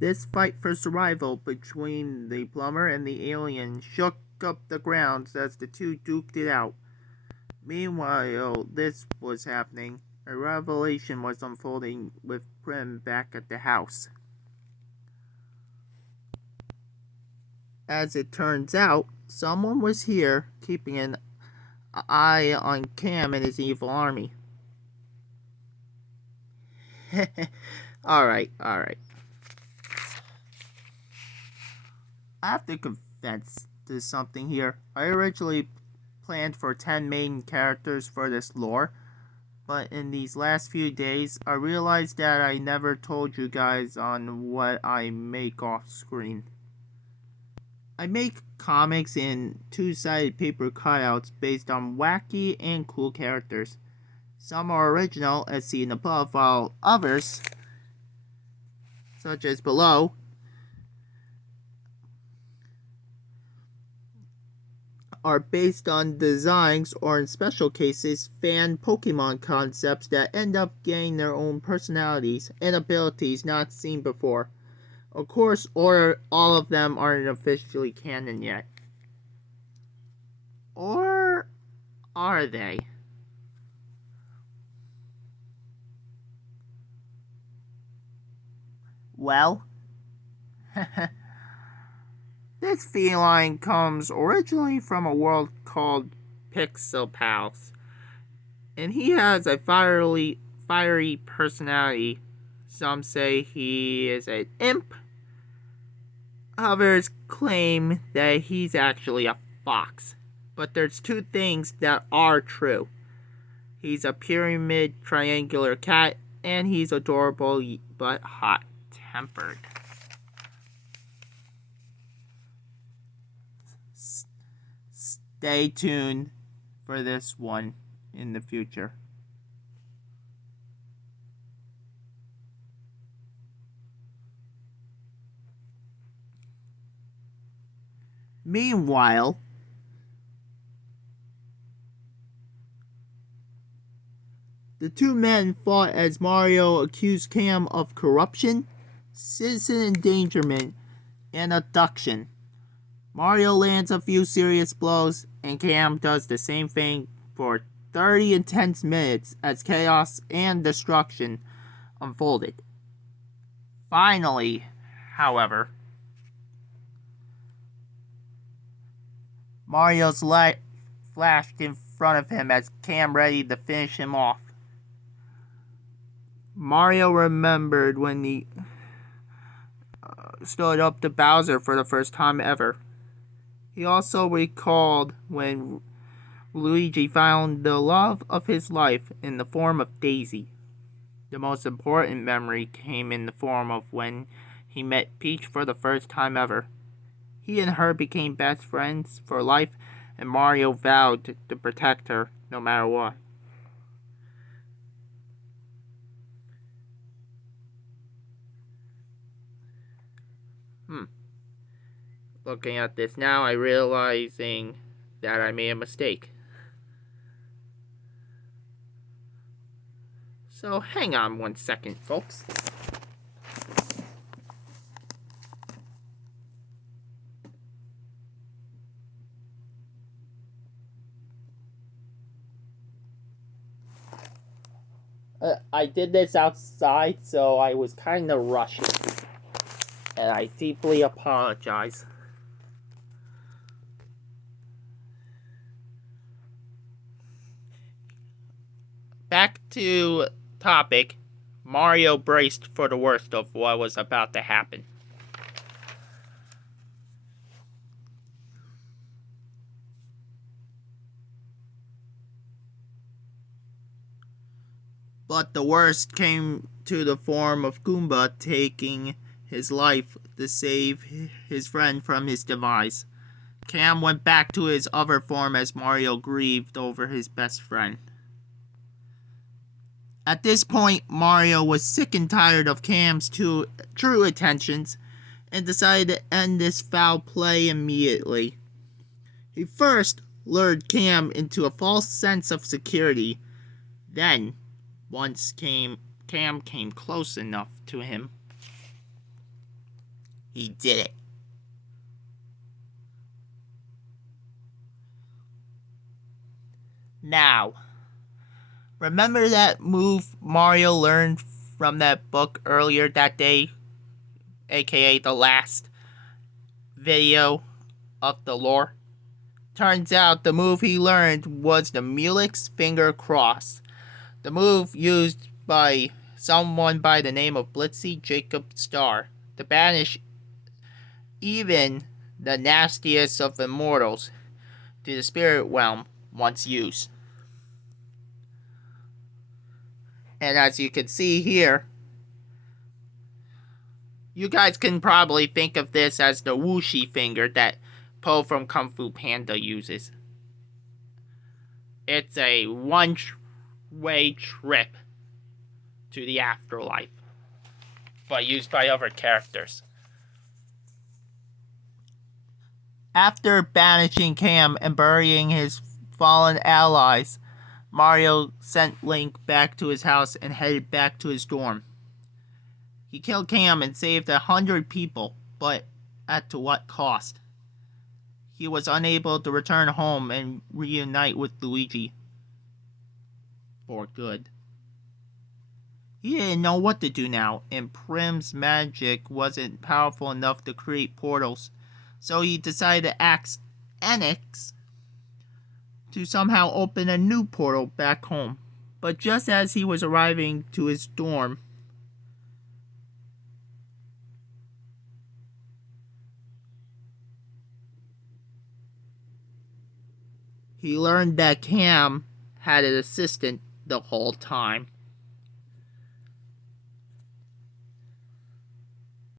This fight for survival between the plumber and the alien shook up the grounds as the two duked it out. Meanwhile, this was happening. A revelation was unfolding with Primm back at the house. As it turns out, someone was here keeping an eye on Cam and his evil army. Alright. I have to confess to something here. I originally planned for 10 main characters for this lore, but in these last few days, I realized that I never told you guys on what I make off screen. I make comics in two-sided paper cutouts based on wacky and cool characters. Some are original, as seen above, while others, such as below, are based on designs or, in special cases, fan Pokemon concepts that end up getting their own personalities and abilities not seen before. Of course, all of them aren't officially canon yet. Or are they? Well, this feline comes originally from a world called Pixel Pals, and he has a fiery personality. Some say he is an imp. Others claim that he's actually a fox. But there's two things that are true. He's a pyramid triangular cat, and he's adorable but hot-tempered. Stay tuned for this one in the future. Meanwhile, the two men fought as Mario accused Cam of corruption, citizen endangerment, and abduction. Mario lands a few serious blows, and Cam does the same thing for 30 intense minutes as chaos and destruction unfolded. Finally, however, Mario's light flashed in front of him as Cam ready to finish him off. Mario remembered when he stood up to Bowser for the first time ever. He also recalled when Luigi found the love of his life in the form of Daisy. The most important memory came in the form of when he met Peach for the first time ever. He and her became best friends for life, and Mario vowed to protect her no matter what. Looking at this now, I'm realizing that I made a mistake. So hang on 1 second, folks. I did this outside, so I was kind of rushing. And I deeply apologize. Back to topic. Mario braced for the worst of what was about to happen. But the worst came to the form of Goomba taking his life to save his friend from his demise. Cam went back to his other form as Mario grieved over his best friend. At this point, Mario was sick and tired of Cam's true attentions and decided to end this foul play immediately. He first lured Cam into a false sense of security. Then, once Cam came close enough to him, He did it. Now, remember that move Mario learned from that book earlier that day, aka the last video of the lore? Turns out the move he learned was the Mulek's Finger Cross, the move used by someone by the name of Blitzy Jacob Star to banish even the nastiest of immortals to the spirit realm once used. And as you can see here, you guys can probably think of this as the whooshy finger that Po from Kung Fu Panda uses. It's a one-way trip to the afterlife, but used by other characters. After banishing Cam and burying his fallen allies, Mario sent Link back to his house and headed back to his dorm. He killed Cam and saved 100 people, but at to what cost? He was unable to return home and reunite with Luigi. For good. He didn't know what to do now, and Primm's magic wasn't powerful enough to create portals, so he decided to ask Enix to somehow open a new portal back home. But just as he was arriving to his dorm, he learned that Cam had an assistant the whole time.